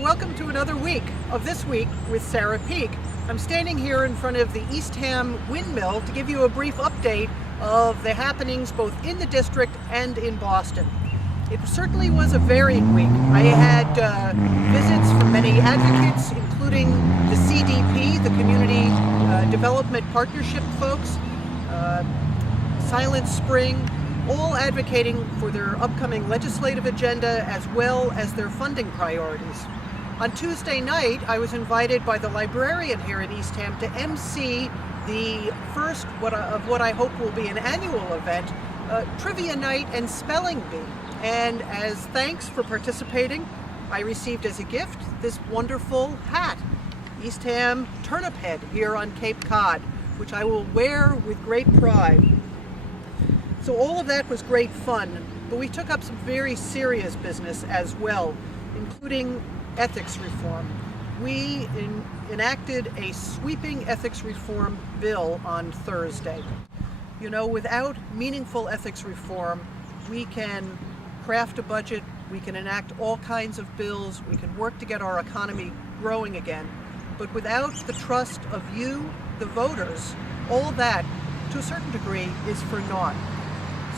welcome to another week of This Week with Sarah Peake. I'm standing here in front of the Eastham windmill to give you a brief update of the happenings both in the district and in Boston. It certainly was a varied week. I had visits from many advocates, including the CDP, the Community Development Partnership folks, Silent Spring, all advocating for their upcoming legislative agenda as well as their funding priorities. On Tuesday night, I was invited by the librarian here in Eastham to MC the first of what I hope will be an annual event, Trivia Night and Spelling Bee. And as thanks for participating, I received as a gift this wonderful hat, Eastham Turnip Head here on Cape Cod, which I will wear with great pride. So all of that was great fun, but we took up some very serious business as well, including ethics reform. We enacted a sweeping ethics reform bill on Thursday. You know, without meaningful ethics reform, we can craft a budget, we can enact all kinds of bills, we can work to get our economy growing again. But without the trust of you, the voters, all that, to a certain degree, is for naught.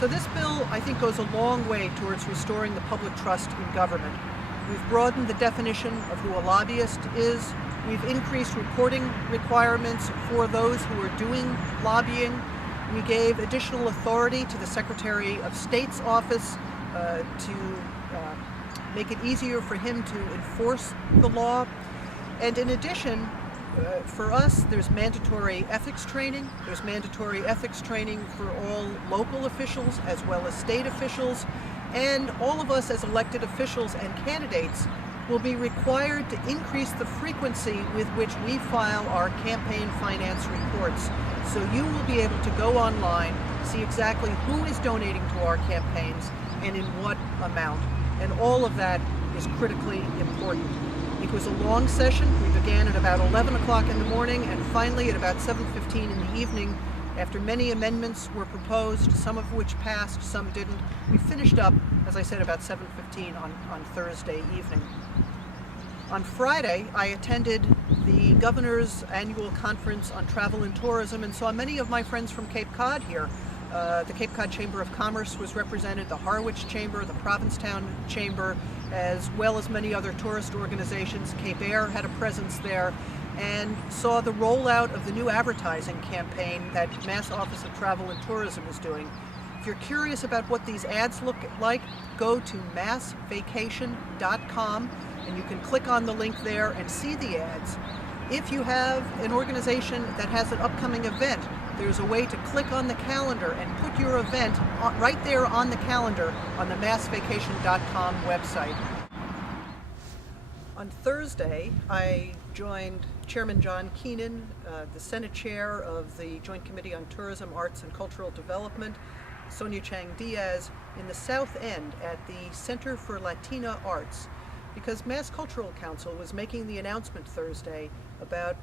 So this bill, I think, goes a long way towards restoring the public trust in government. We've broadened the definition of who a lobbyist is. We've increased reporting requirements for those who are doing lobbying. We gave additional authority to the Secretary of State's office to make it easier for him to enforce the law. And in addition, for us, there's mandatory ethics training. There's mandatory ethics training for all local officials as well as state officials. And all of us as elected officials and candidates will be required to increase the frequency with which we file our campaign finance reports. So you will be able to go online, see exactly who is donating to our campaigns and in what amount. And all of that is critically important. It was a long session. We began at about 11 o'clock in the morning and finally at about 7:15 in the evening, after many amendments were proposed, some of which passed, some didn't. We finished up, as I said, about 7:15 on Thursday evening. On Friday, I attended the Governor's annual conference on travel and tourism and saw many of my friends from Cape Cod here. The Cape Cod Chamber of Commerce was represented, the Harwich Chamber, the Provincetown Chamber, as well as many other tourist organizations. Cape Air had a presence there, and saw the rollout of the new advertising campaign that Mass Office of Travel and Tourism is doing. If you're curious about what these ads look like, go to massvacation.com and you can click on the link there and see the ads. If you have an organization that has an upcoming event, there's a way to click on the calendar and put your event right there on the calendar on the massvacation.com website. On Thursday, I joined Chairman John Keenan, the Senate Chair of the Joint Committee on Tourism, Arts and Cultural Development, Sonia Chang Diaz, in the South End at the Center for Latina Arts, because Mass Cultural Council was making the announcement Thursday about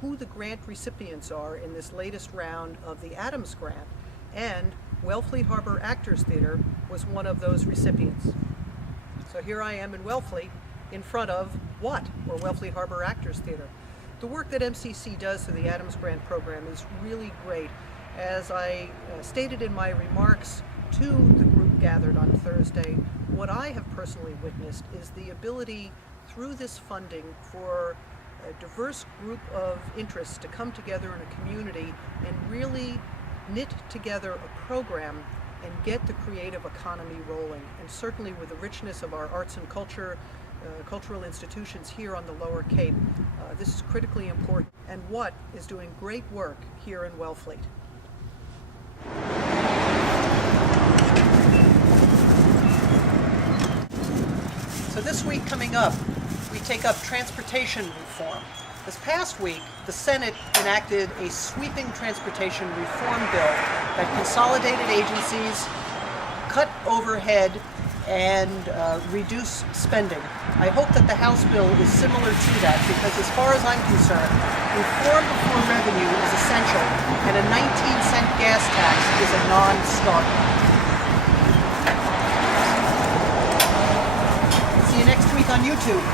who the grant recipients are in this latest round of the Adams Grant, and Wellfleet Harbor Actors Theater was one of those recipients. So here I am in Wellfleet in front of what? Or Wellfleet Harbor Actors Theater. The work that MCC does through the Adams Grant program is really great. As I stated in my remarks to the group gathered on Thursday, what I have personally witnessed is the ability through this funding for a diverse group of interests to come together in a community and really knit together a program and get the creative economy rolling. And certainly with the richness of our arts and culture, cultural institutions here on the Lower Cape, this is critically important, and what is doing great work here in Wellfleet. So this week coming up, we take up transportation reform. This past week, the Senate enacted a sweeping transportation reform bill that consolidated agencies, cut overhead, and reduce spending. I hope that the House bill is similar to that, because as far as I'm concerned, reform before revenue is essential, and a 19-cent gas tax is a non-starter. See you next week on YouTube.